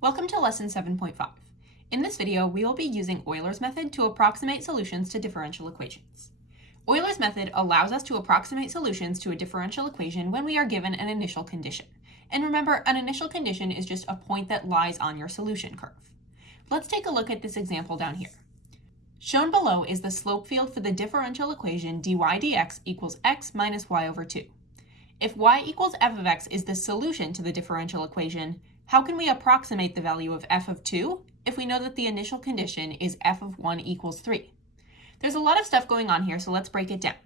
Welcome to lesson 7.5. In this video, we will be using Euler's method to approximate solutions to differential equations. Euler's method allows us to approximate solutions to a differential equation when we are given an initial condition. And remember, an initial condition is just a point that lies on your solution curve. Let's take a look at this example down here. Shown below is the slope field for the differential equation dy dx equals x minus y over 2. If y equals f of x is the solution to the differential equation, how can we approximate the value of f of 2 if we know that the initial condition is f of 1 equals 3? There's a lot of stuff going on here, so let's break it down.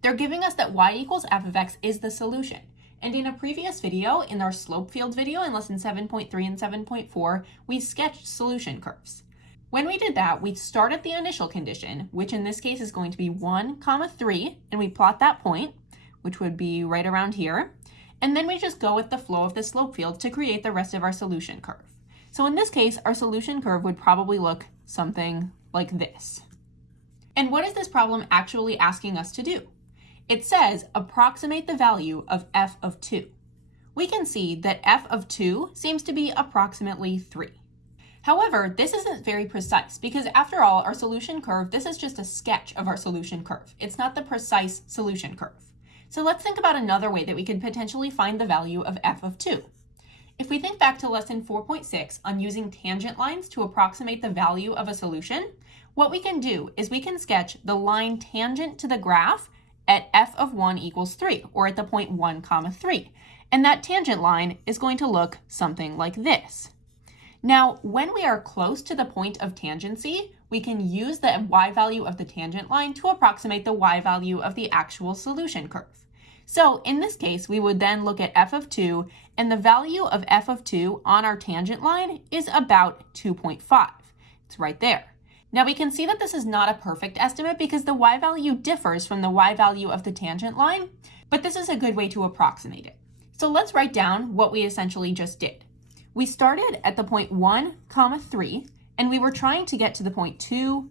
They're giving us that y equals f of x is the solution. And in a previous video, in our slope field video in lesson 7.3 and 7.4, we sketched solution curves. When we did that, we start at the initial condition, which in this case is going to be 1, 3, and we plot that point, which would be right around here. And then we just go with the flow of the slope field to create the rest of our solution curve. So in this case, our solution curve would probably look something like this. And what is this problem actually asking us to do? It says approximate the value of f of 2. We can see that f of 2 seems to be approximately 3. However, this isn't very precise because after all, our solution curve, this is just a sketch of our solution curve. It's not the precise solution curve. So let's think about another way that we could potentially find the value of f of 2. If we think back to lesson 4.6 on using tangent lines to approximate the value of a solution, what we can do is we can sketch the line tangent to the graph at f of 1 equals 3, or at the point 1, 3. And that tangent line is going to look something like this. Now, when we are close to the point of tangency, we can use the y value of the tangent line to approximate the y value of the actual solution curve. So in this case, we would then look at f of 2, and the value of f of 2 on our tangent line is about 2.5. It's right there. Now we can see that this is not a perfect estimate because the y value differs from the y value of the tangent line, but this is a good way to approximate it. So let's write down what we essentially just did. We started at the point 1, 3, and we were trying to get to the point 2,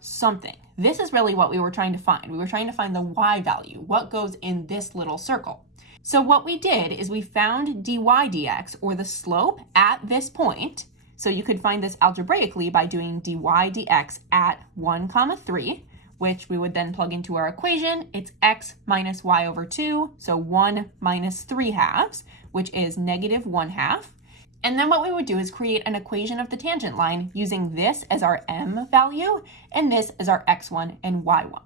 something. This is really what we were trying to find. We were trying to find the y value, what goes in this little circle. So what we did is we found dy dx, or the slope at this point. So you could find this algebraically by doing dy dx at 1, 3, which we would then plug into our equation. It's x minus y over 2, so 1 minus 3 halves, which is negative 1 half. And then what we would do is create an equation of the tangent line using this as our m value and this as our x1 and y1.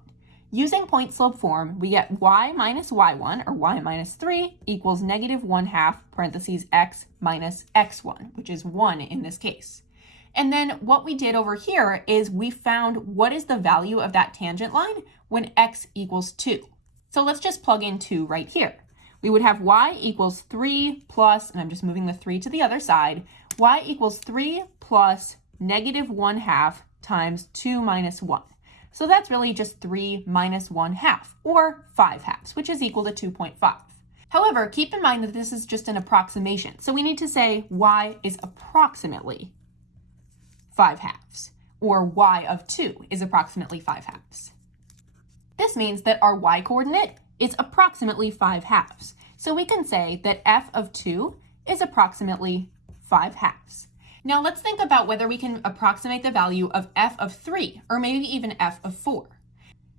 Using point slope form, we get y minus y1, or y minus 3, equals negative 1 half, parentheses x minus x1, which is 1 in this case. And then what we did over here is we found what is the value of that tangent line when x equals 2. So let's just plug in 2 right here. We would have y equals 3 plus, and I'm just moving the 3 to the other side, y equals 3 plus negative 1 half times 2 minus 1. So that's really just 3 minus 1 half, or 5 halves, which is equal to 2.5. However, keep in mind that this is just an approximation. So we need to say y is approximately 5 halves, or y of 2 is approximately 5 halves. This means that our y coordinate is approximately 5 halves. So we can say that f of 2 is approximately 5 halves. Now let's think about whether we can approximate the value of f of 3, or maybe even f of 4.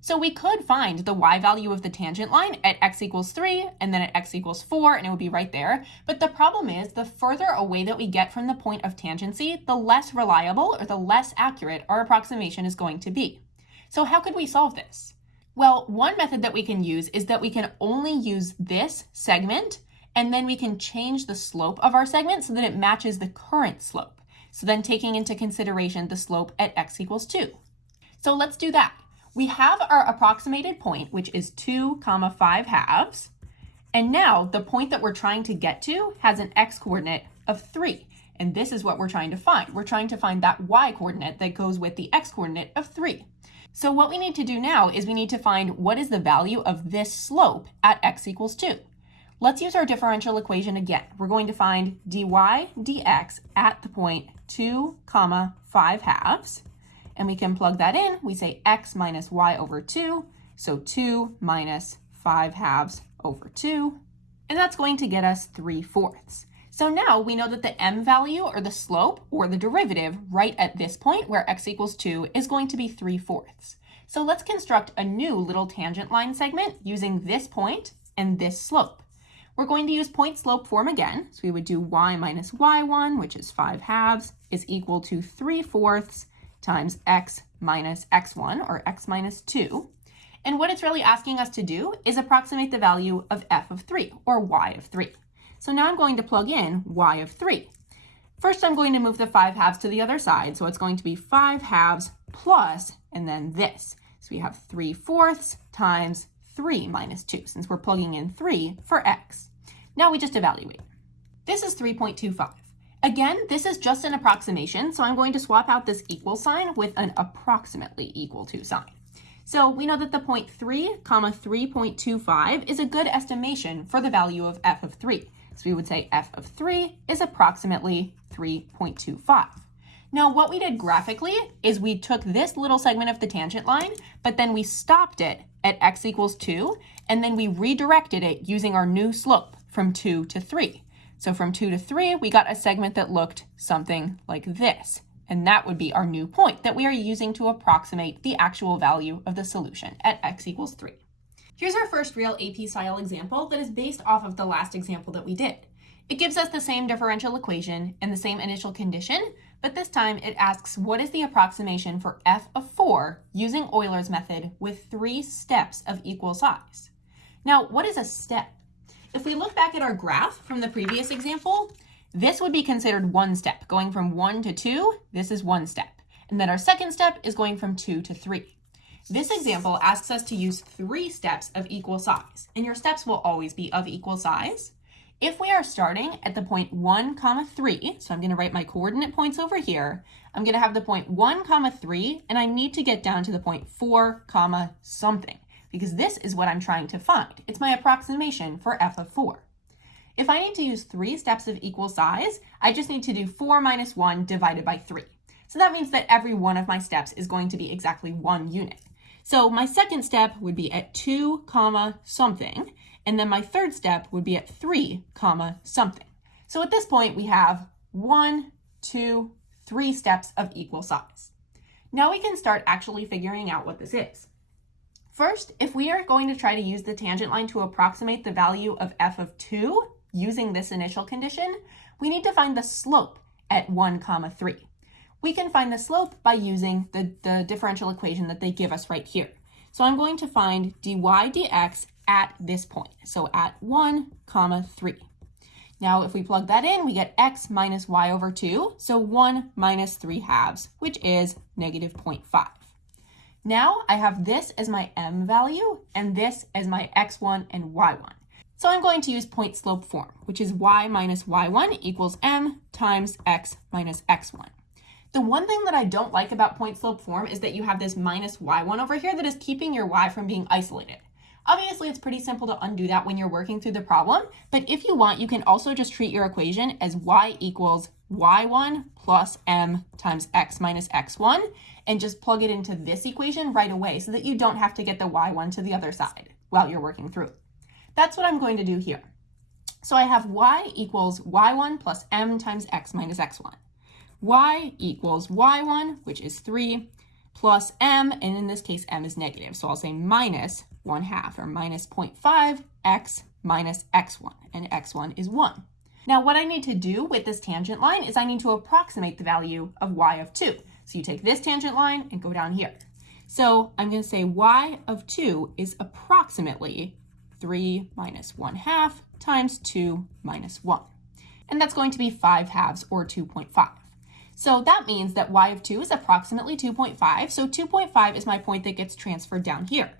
So we could find the y value of the tangent line at x equals 3, and then at x equals 4, and it would be right there. But the problem is, the further away that we get from the point of tangency, the less reliable or the less accurate our approximation is going to be. So how could we solve this? Well, one method that we can use is that we can only use this segment, and then we can change the slope of our segment so that it matches the current slope. So then taking into consideration the slope at x equals 2. So let's do that. We have our approximated point, which is 2, 5 halves. And now the point that we're trying to get to has an x coordinate of 3. And this is what we're trying to find. We're trying to find that y coordinate that goes with the x coordinate of 3. So what we need to do now is we need to find what is the value of this slope at x equals 2. Let's use our differential equation again. We're going to find dy dx at the point 2, 5 halves. And we can plug that in. We say x minus y over 2. So 2 minus 5 halves over 2. And that's going to get us 3/4. So now we know that the m value, or the slope, or the derivative, right at this point where x equals 2 is going to be 3/4. So let's construct a new little tangent line segment using this point and this slope. We're going to use point-slope form again, so we would do y minus y1, which is 5/2, is equal to 3/4 times x minus x1, or x minus 2. And what it's really asking us to do is approximate the value of f of 3, or y of 3. So now I'm going to plug in y of 3. First, I'm going to move the 5/2 to the other side, so it's going to be 5/2 plus, and then this. So we have 3/4 times 3 minus 2, since we're plugging in 3 for x. Now we just evaluate. This is 3.25. Again, this is just an approximation, so I'm going to swap out this equal sign with an approximately equal to sign. So we know that the point 3, 3.25 is a good estimation for the value of f of 3. So we would say f of 3 is approximately 3.25. Now what we did graphically is we took this little segment of the tangent line, but then we stopped it at x equals 2, and then we redirected it using our new slope from 2 to 3. So from 2 to 3, we got a segment that looked something like this. And that would be our new point that we are using to approximate the actual value of the solution at x equals 3. Here's our first real AP-style example that is based off of the last example that we did. It gives us the same differential equation and the same initial condition, but this time it asks what is the approximation for f of 4 using Euler's method with 3 steps of equal size. Now, what is a step? If we look back at our graph from the previous example, this would be considered one step. Going from 1 to 2, this is one step. And then our second step is going from 2 to 3. This example asks us to use 3 steps of equal size, and your steps will always be of equal size. If we are starting at the point 1, 3, so I'm going to write my coordinate points over here, I'm going to have the point 1, 3, and I need to get down to the point 4, something, because this is what I'm trying to find. It's my approximation for f of 4. If I need to use 3 steps of equal size, I just need to do 4 minus 1 divided by 3. So that means that every one of my steps is going to be exactly 1 unit. So my second step would be at 2, something, and then my third step would be at 3, something. So at this point, we have 1, 2, 3 steps of equal size. Now we can start actually figuring out what this is. First, if we are going to try to use the tangent line to approximate the value of f of 2 using this initial condition, we need to find the slope at 1, 3. We can find the slope by using the differential equation that they give us right here. So I'm going to find dy dx at this point, so at 1, 3. Now if we plug that in, we get x minus y over 2, so 1 minus 3/2, which is negative 0.5. Now I have this as my m value and this as my x1 and y1. So I'm going to use point-slope form, which is y minus y1 equals m times x minus x1. The one thing that I don't like about point-slope form is that you have this minus y1 over here that is keeping your y from being isolated. Obviously, it's pretty simple to undo that when you're working through the problem, but if you want, you can also just treat your equation as y equals y1 plus m times x minus x1, and just plug it into this equation right away so that you don't have to get the y1 to the other side while you're working through it. That's what I'm going to do here. So I have y equals y1 plus m times x minus x1. Y equals y1, which is 3, plus m, and in this case, m is negative. So I'll say minus 1/2, or minus 0.5 x minus x1, and x1 is 1. Now what I need to do with this tangent line is I need to approximate the value of y of 2. So you take this tangent line and go down here. So I'm going to say y of 2 is approximately 3 minus 1/2 times 2 minus 1. And that's going to be 5/2, or 2.5. So that means that y of 2 is approximately 2.5. So 2.5 is my point that gets transferred down here.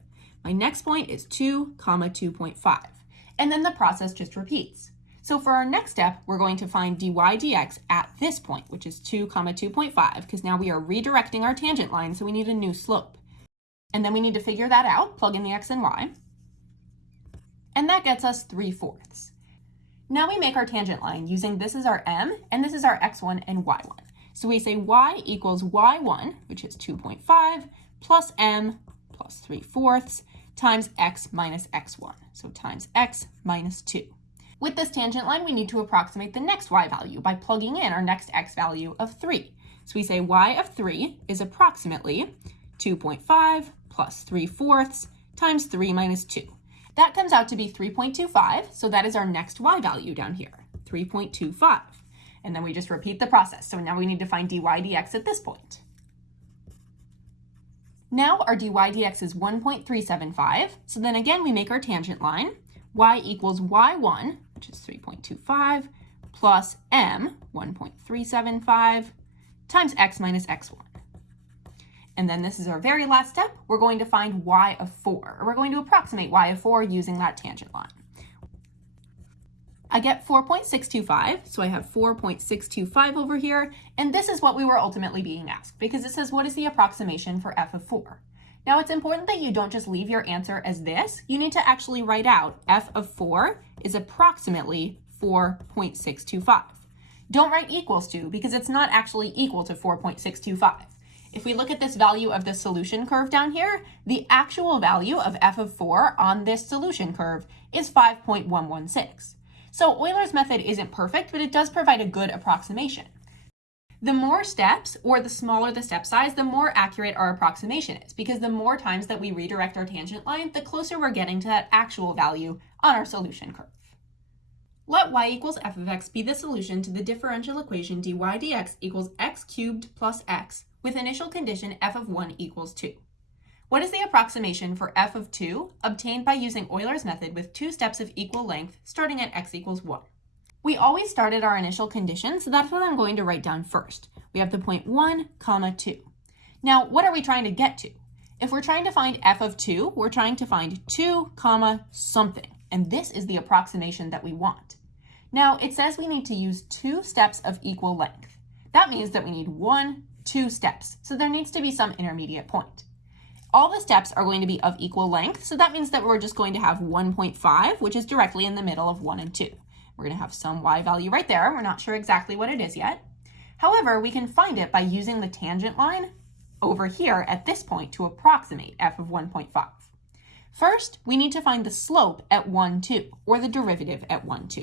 My next point is 2, 2.5. And then the process just repeats. So for our next step, we're going to find dy dx at this point, which is 2, 2.5, because now we are redirecting our tangent line, so we need a new slope. And then we need to figure that out, plug in the x and y. And that gets us 3/4. Now we make our tangent line using this is our m, and this is our x1 and y1. So we say y equals y1, which is 2.5, plus m plus 3/4 times x minus x1, so times x minus 2. With this tangent line, we need to approximate the next y value by plugging in our next x value of 3. So we say y of 3 is approximately 2.5 plus 3/4 times 3 minus 2. That comes out to be 3.25, so that is our next y value down here, 3.25. And then we just repeat the process. So now we need to find dy dx at this point. Now our dy dx is 1.375, so then again we make our tangent line. Y equals y1, which is 3.25, plus m, 1.375, times x minus x1. And then this is our very last step. We're going to find y of 4, or we're going to approximate y of 4 using that tangent line. I get 4.625, so I have 4.625 over here, and this is what we were ultimately being asked, because it says what is the approximation for f of 4? Now it's important that you don't just leave your answer as this. You need to actually write out f of 4 is approximately 4.625. Don't write equals to, because it's not actually equal to 4.625. If we look at this value of the solution curve down here, the actual value of f of 4 on this solution curve is 5.116. So Euler's method isn't perfect, but it does provide a good approximation. The more steps, or the smaller the step size, the more accurate our approximation is, because the more times that we redirect our tangent line, the closer we're getting to that actual value on our solution curve. Let y equals f of x be the solution to the differential equation dy dx equals x cubed plus x with initial condition f of 1 equals 2. What is the approximation for f of 2 obtained by using Euler's method with two steps of equal length starting at x equals 1? We always start at our initial condition, so that's what I'm going to write down first. We have the point 1, 2. Now, what are we trying to get to? If we're trying to find f of 2, we're trying to find 2, something, and this is the approximation that we want. Now, it says we need to use two steps of equal length. That means that we need 2 steps, so there needs to be some intermediate point. All the steps are going to be of equal length, so that means that we're just going to have 1.5, which is directly in the middle of 1 and 2. We're going to have some y value right there. We're not sure exactly what it is yet. However, we can find it by using the tangent line over here at this point to approximate f of 1.5. First, we need to find the slope at 1, 2, or the derivative at 1, 2,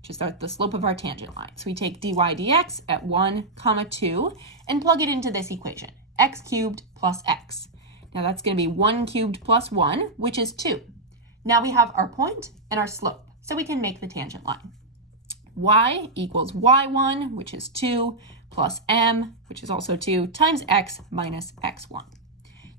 which is the slope of our tangent line. So we take dy dx at 1, 2, and plug it into this equation, x cubed plus x. Now that's going to be 1 cubed plus 1, which is 2. Now we have our point and our slope, so we can make the tangent line. Y equals y1, which is 2, plus m, which is also 2, times x minus x1.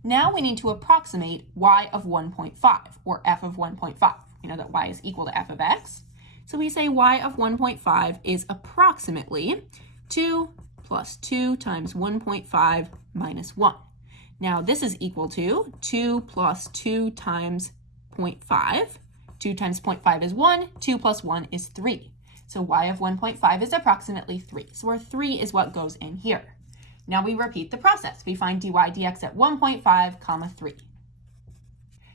Now we need to approximate y of 1.5, or f of 1.5. We know that y is equal to f of x. So we say y of 1.5 is approximately 2 plus 2 times 1.5 minus 1. Now this is equal to 2 plus 2 times 0.5. 2 times 0.5 is 1, 2 plus 1 is 3. So y of 1.5 is approximately 3. So our 3 is what goes in here. Now we repeat the process. We find dy dx at 1.5, 3.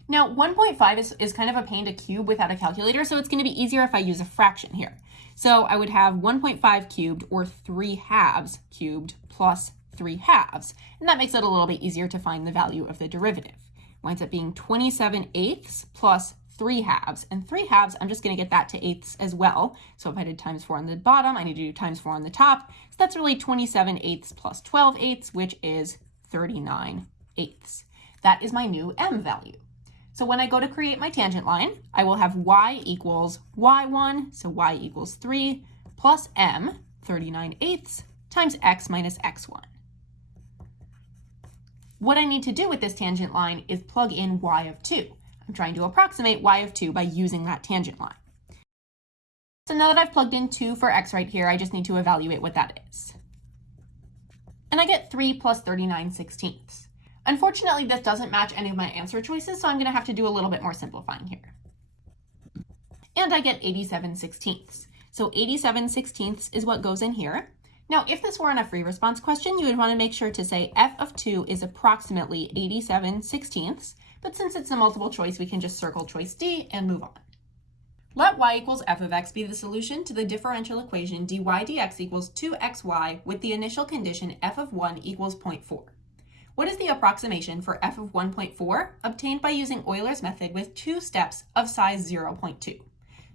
Now 1.5 is kind of a pain to cube without a calculator, so it's going to be easier if I use a fraction here. So I would have 1.5 cubed, or 3/2 cubed, plus 3/2, and that makes it a little bit easier to find the value of the derivative. It winds up being 27/8 plus 3/2, and 3/2, I'm just going to get that to eighths as well. So if I did times 4 on the bottom, I need to do times 4 on the top. So that's really 27/8 plus 12/8, which is 39/8. That is my new m value. So when I go to create my tangent line, I will have y equals y1, so y equals 3, plus m, 39/8, times x minus x1. What I need to do with this tangent line is plug in y of 2. I'm trying to approximate y of 2 by using that tangent line. So now that I've plugged in 2 for x right here, I just need to evaluate what that is. And I get 3 plus 39/16. Unfortunately, this doesn't match any of my answer choices, so I'm going to have to do a little bit more simplifying here. And I get 87/16. So 87/16 is what goes in here. Now, if this were on a free response question, you would want to make sure to say f of 2 is approximately 87/16, but since it's a multiple choice, we can just circle choice D and move on. Let y equals f of x be the solution to the differential equation dy dx equals 2xy with the initial condition f of 1 equals 0.4. What is the approximation for f of 1.4 obtained by using Euler's method with two steps of size 0.2?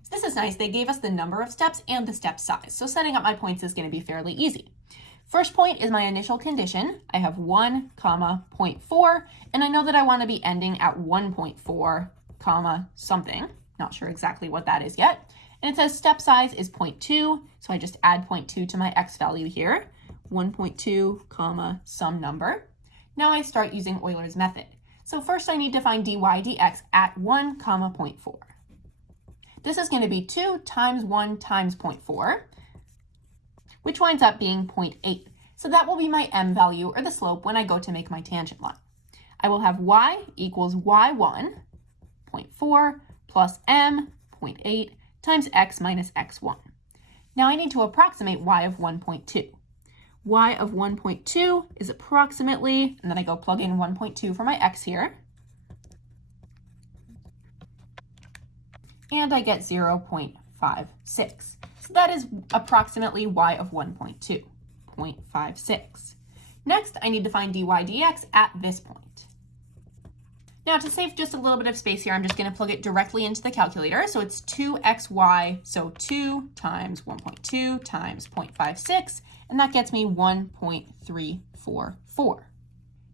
So this is nice. They gave us the number of steps and the step size. So setting up my points is going to be fairly easy. First point is my initial condition. I have 1, 0.4, and I know that I want to be ending at 1.4, something. Not sure exactly what that is yet. And it says step size is 0.2, so I just add 0.2 to my x value here. 1.2, some number. Now I start using Euler's method. So first I need to find dy dx at 1, 0.4. This is going to be 2 times 1 times 0.4, which winds up being 0.8. So that will be my m value, or the slope, when I go to make my tangent line. I will have y equals y1, 0.4, plus m, 0.8, times x minus x1. Now I need to approximate y of 1.2. Y of 1.2 is approximately, and then I go plug in 1.2 for my x here, and I get 0.56. So that is approximately y of 1.2, 0.56. Next, I need to find dy dx at this point. Now, to save just a little bit of space here, I'm just going to plug it directly into the calculator. So it's 2xy, so 2 times 1.2 times 0.56, and that gets me 1.344.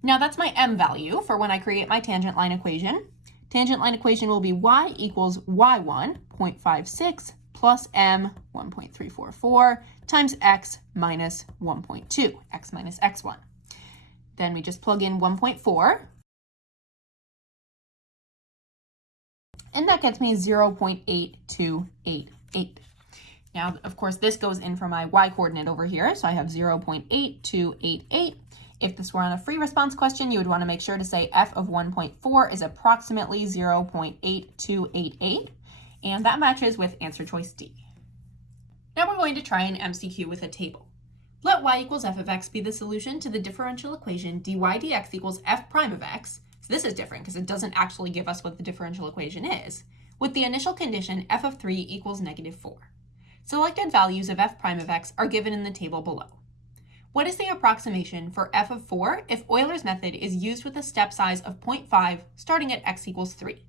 Now, that's my m value for when I create my tangent line equation. Tangent line equation will be y equals y1, 0.56, plus m, 1.344, times x minus 1.2, x minus x1. Then we just plug in 1.4. And that gets me 0.8288. Now, of course, this goes in for my y coordinate over here, so I have 0.8288. If this were on a free response question, you would want to make sure to say f of 1.4 is approximately 0.8288, and that matches with answer choice D. Now we're going to try an MCQ with a table. Let y equals f of x be the solution to the differential equation dy dx equals f prime of x. This is different because it doesn't actually give us what the differential equation is, with the initial condition f of 3 equals -4. Selected values of f prime of x are given in the table below. What is the approximation for f of 4 if Euler's method is used with a step size of 0.5 starting at x equals 3?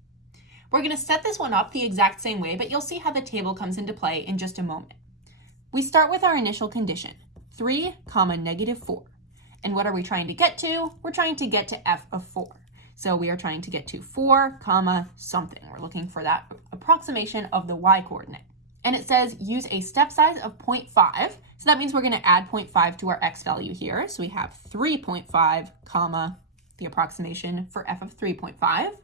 We're going to set this one up the exact same way, but you'll see how the table comes into play in just a moment. We start with our initial condition, 3, -4. And what are we trying to get to? We're trying to get to f of 4. So we are trying to get to 4, something. We're looking for that approximation of the y coordinate. And it says use a step size of 0.5. So that means we're going to add 0.5 to our x value here. So we have 3.5, the approximation for f of 3.5.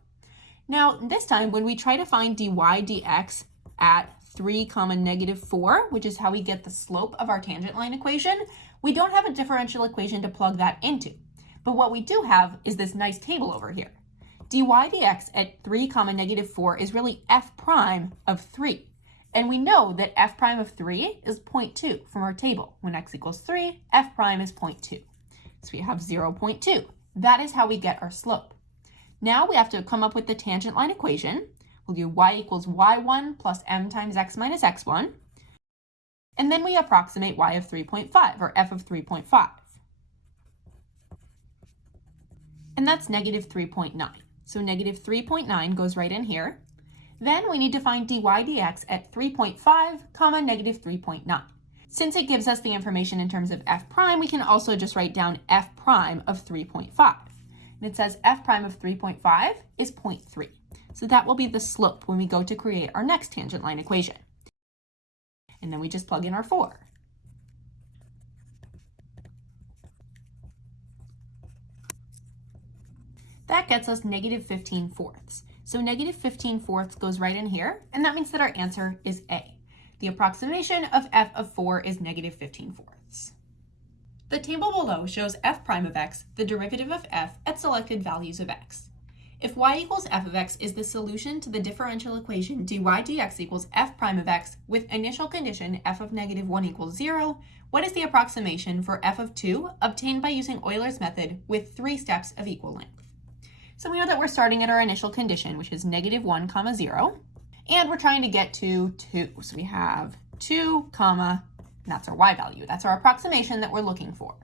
Now, this time when we try to find dy dx at 3, -4, which is how we get the slope of our tangent line equation, we don't have a differential equation to plug that into. But what we do have is this nice table over here. dy dx at 3, -4 is really f prime of 3. And we know that f prime of 3 is 0.2 from our table. When x equals 3, f prime is 0.2. So we have 0.2. That is how we get our slope. Now we have to come up with the tangent line equation. We'll do y equals y1 plus m times x minus x1. And then we approximate y of 3.5, or f of 3.5. And that's -3.9. So -3.9 goes right in here. Then we need to find dy dx at 3.5, -3.9. Since it gives us the information in terms of f prime, we can also just write down f prime of 3.5. And it says f prime of 3.5 is 0.3. So that will be the slope when we go to create our next tangent line equation. And then we just plug in our 4. That gets us -15/4. So -15/4 goes right in here, and that means that our answer is A. The approximation of f of 4 is -15/4. The table below shows f prime of x, the derivative of f, at selected values of x. If y equals f of x is the solution to the differential equation dy dx equals f prime of x with initial condition f of -1 equals 0, what is the approximation for f of 2 obtained by using Euler's method with 3 steps of equal length? So we know that we're starting at our initial condition, which is -1, 0, and we're trying to get to 2. So we have 2, and that's our y value. That's our approximation that we're looking for.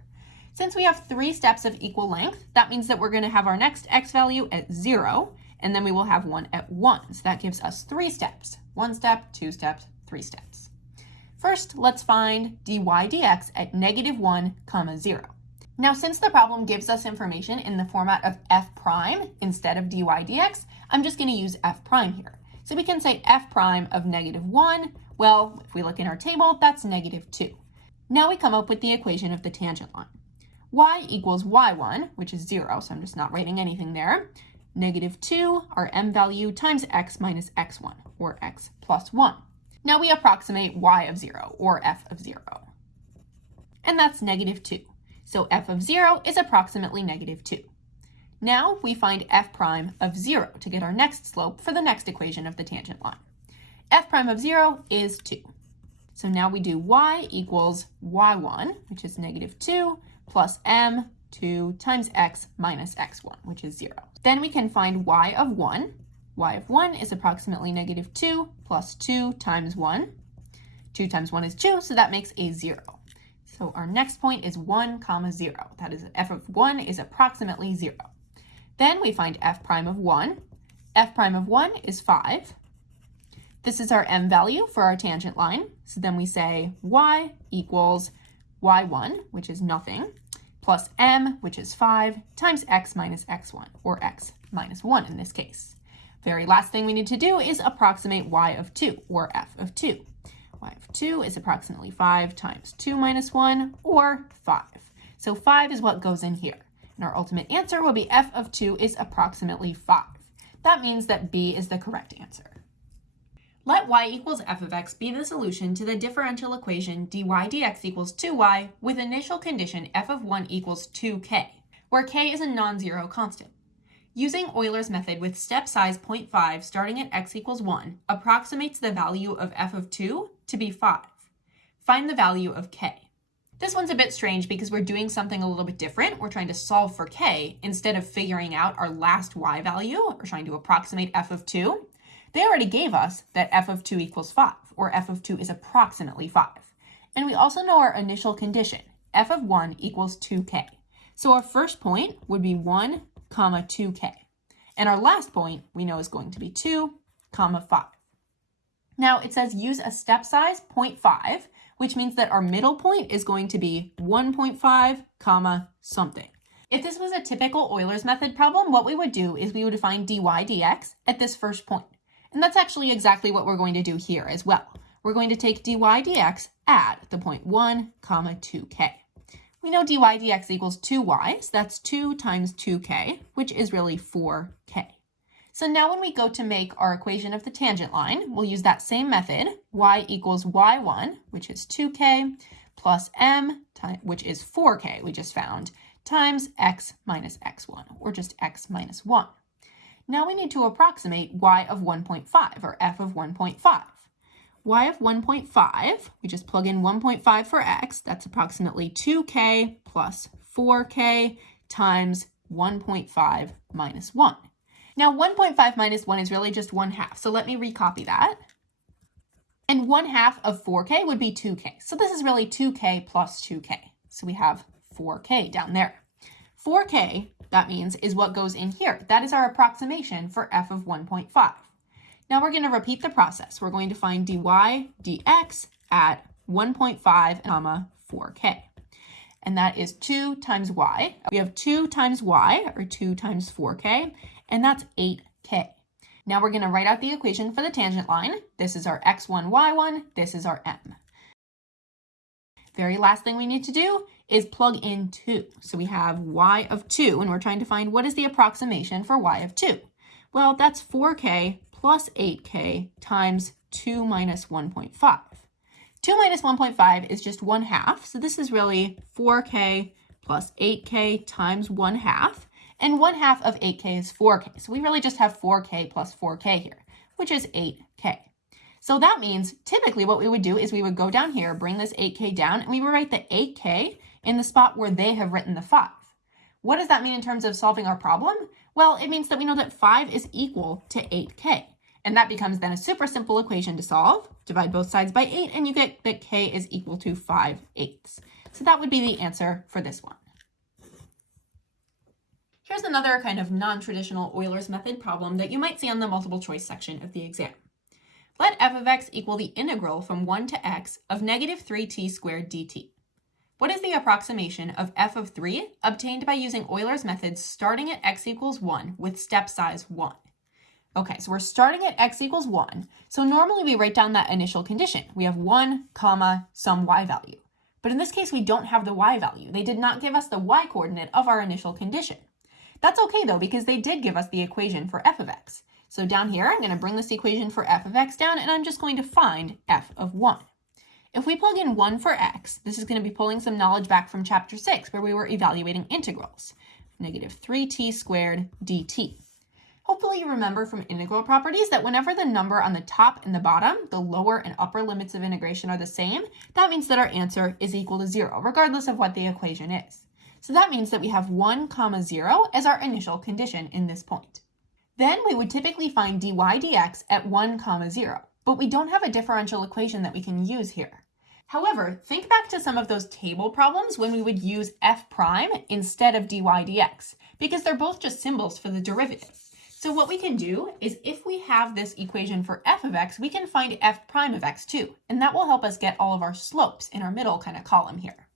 Since we have 3 steps of equal length, that means that we're going to have our next x value at 0, and then we will have 1 at 1. So that gives us 3 steps. 1 step, 2 steps, 3 steps. First, let's find dy dx at -1, 0. Now, since the problem gives us information in the format of f prime instead of dy dx, I'm just going to use f prime here. So we can say f prime of -1, well, if we look in our table, that's -2. Now we come up with the equation of the tangent line. Y equals y1, which is 0, so I'm just not writing anything there. -2, our m value, times x minus x1, or x plus 1. Now we approximate y of 0, or f of 0. And that's -2. So f of 0 is approximately -2. Now we find f prime of 0 to get our next slope for the next equation of the tangent line. F prime of 0 is 2. So now we do y equals y1, which is -2, plus m, 2 times x minus x1, which is 0. Then we can find y of 1. Y of 1 is approximately -2 plus 2 times 1. 2 times 1 is 2, so that makes a 0. So our next point is 1, 0. That is f of 1 is approximately 0. Then we find f prime of 1. F prime of 1 is 5. This is our m value for our tangent line. So then we say y equals y1, which is nothing, plus m, which is 5, times x minus x1, or x minus 1 in this case. Very last thing we need to do is approximate y of 2, or f of 2. Y of 2 is approximately 5 times 2 minus 1, or 5. So 5 is what goes in here. And our ultimate answer will be f of 2 is approximately 5. That means that B is the correct answer. Let y equals f of x be the solution to the differential equation dy dx equals 2y with initial condition f of 1 equals 2k, where k is a non-zero constant. Using Euler's method with step size 0.5 starting at x equals 1 approximates the value of f of 2 to be 5. Find the value of k. This one's a bit strange because we're doing something a little bit different. We're trying to solve for k instead of figuring out our last y value. We're trying to approximate f of 2. They already gave us that f of 2 equals 5, or f of 2 is approximately 5. And we also know our initial condition, f of 1 equals 2k. So our first point would be 1, 2k. And our last point we know is going to be 2, 5. Now it says use a step size 0.5, which means that our middle point is going to be 1.5, something. If this was a typical Euler's method problem, what we would do is we would find dy dx at this first point. And that's actually exactly what we're going to do here as well. We're going to take dy dx at the point 1, 2k. We know dy dx equals 2y, so that's 2 times 2k, which is really 4k. So now when we go to make our equation of the tangent line, we'll use that same method, y equals y1, which is 2k, plus m, which is 4k we just found, times x minus x1, or just x minus 1. Now we need to approximate y of 1.5, or f of 1.5. Y of 1.5, we just plug in 1.5 for x, that's approximately 2k plus 4k times 1.5 minus 1. Now 1.5 minus 1 is really just 1/2, so let me recopy that. And 1/2 of 4k would be 2k, so this is really 2k plus 2k. So we have 4k down there. 4k, that means, is what goes in here. That is our approximation for f of 1.5. Now we're going to repeat the process. We're going to find dy dx at 1.5, 4k. And that is 2 times y. We have 2 times y, or 2 times 4k, and that's 8k. Now we're going to write out the equation for the tangent line. This is our x1, y1. This is our m. Very last thing we need to do is plug in 2. So we have y of 2, and we're trying to find what is the approximation for y of 2. Well, that's 4k plus 8k times 2 minus 1.5. 2 minus 1.5 is just 1/2, so this is really 4k plus 8k times 1/2, and 1/2 of 8k is 4k. So we really just have 4k plus 4k here, which is 8k. So that means typically what we would do is we would go down here, bring this 8k down, and we would write the 8k in the spot where they have written the 5. What does that mean in terms of solving our problem? Well, it means that we know that 5 is equal to 8k. And that becomes then a super simple equation to solve. Divide both sides by 8, and you get that k is equal to 5/8. So that would be the answer for this one. Here's another kind of non-traditional Euler's method problem that you might see on the multiple choice section of the exam. Let f of x equal the integral from 1 to x of negative 3t squared dt. What is the approximation of f of 3 obtained by using Euler's method starting at x equals 1 with step size 1? Okay, so we're starting at x equals 1. So normally we write down that initial condition. We have 1, comma, some y value. But in this case, we don't have the y value. They did not give us the y coordinate of our initial condition. That's okay though, because they did give us the equation for f of x. So down here, I'm going to bring this equation for f of x down, and I'm just going to find f of 1. If we plug in 1 for x, this is going to be pulling some knowledge back from chapter 6, where we were evaluating integrals. Negative 3t squared dt. Hopefully you remember from integral properties that whenever the number on the top and the bottom, the lower and upper limits of integration are the same, that means that our answer is equal to 0, regardless of what the equation is. So that means that we have 1, 0 as our initial condition in this point. Then we would typically find dy dx at 1, 0, but we don't have a differential equation that we can use here. However, think back to some of those table problems when we would use f prime instead of dy dx, because they're both just symbols for the derivative. So what we can do is if we have this equation for f of x, we can find f prime of x too, and that will help us get all of our slopes in our middle kind of column here.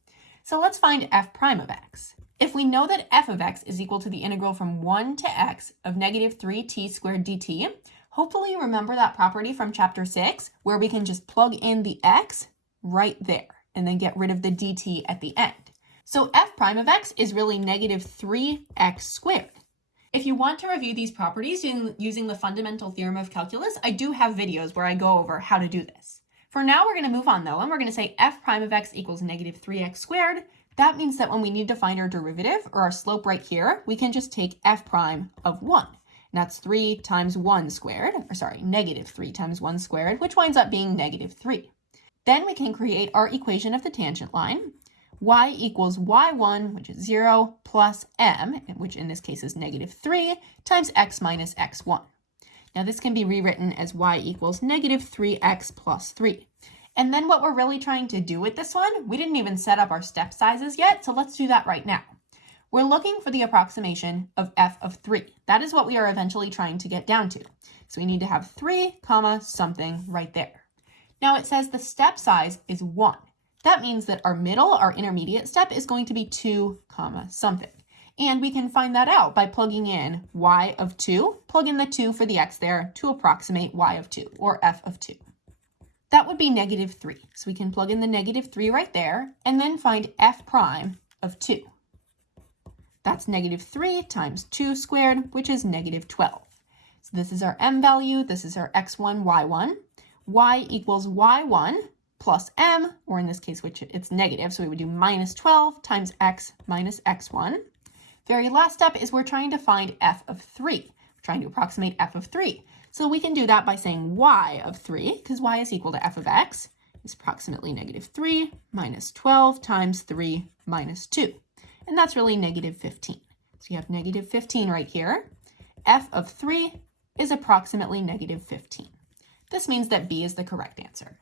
So let's find f prime of x. If we know that f of x is equal to the integral from 1 to x of negative 3t squared dt, hopefully you remember that property from chapter 6 where we can just plug in the x right there and then get rid of the dt at the end. So f prime of x is really negative 3x squared. If you want to review these properties using the fundamental theorem of calculus, I do have videos where I go over how to do this. For now, we're going to move on though, and we're going to say f prime of x equals negative 3x squared. That means that when we need to find our derivative or our slope right here, we can just take f prime of 1. And that's 3 times 1 squared, negative 3 times 1 squared, which winds up being negative 3. Then we can create our equation of the tangent line. Y equals y1, which is 0, plus m, which in this case is negative 3, times x minus x1. Now this can be rewritten as y equals negative 3x plus 3. And then what we're really trying to do with this one, we didn't even set up our step sizes yet, so let's do that right now. We're looking for the approximation of f of 3. That is what we are eventually trying to get down to. So we need to have 3, something right there. Now it says the step size is 1. That means that our intermediate step is going to be 2, something. And we can find that out by plugging in y of 2, plug in the 2 for the x there to approximate y of 2, or f of 2. That would be negative 3. So we can plug in the negative 3 right there, and then find f prime of 2. That's negative 3 times 2 squared, which is negative 12. So this is our m value, this is our x1, y1. Y equals y1 plus m, or in this case, which it's negative, so we would do minus 12 times x minus x1. Very last step is we're trying to find f of 3. We're trying to approximate f of 3. So we can do that by saying y of 3, because y is equal to f of x, is approximately negative 3 minus 12 times 3 minus 2. And that's really negative 15. So you have negative 15 right here. F of 3 is approximately negative 15. This means that B is the correct answer.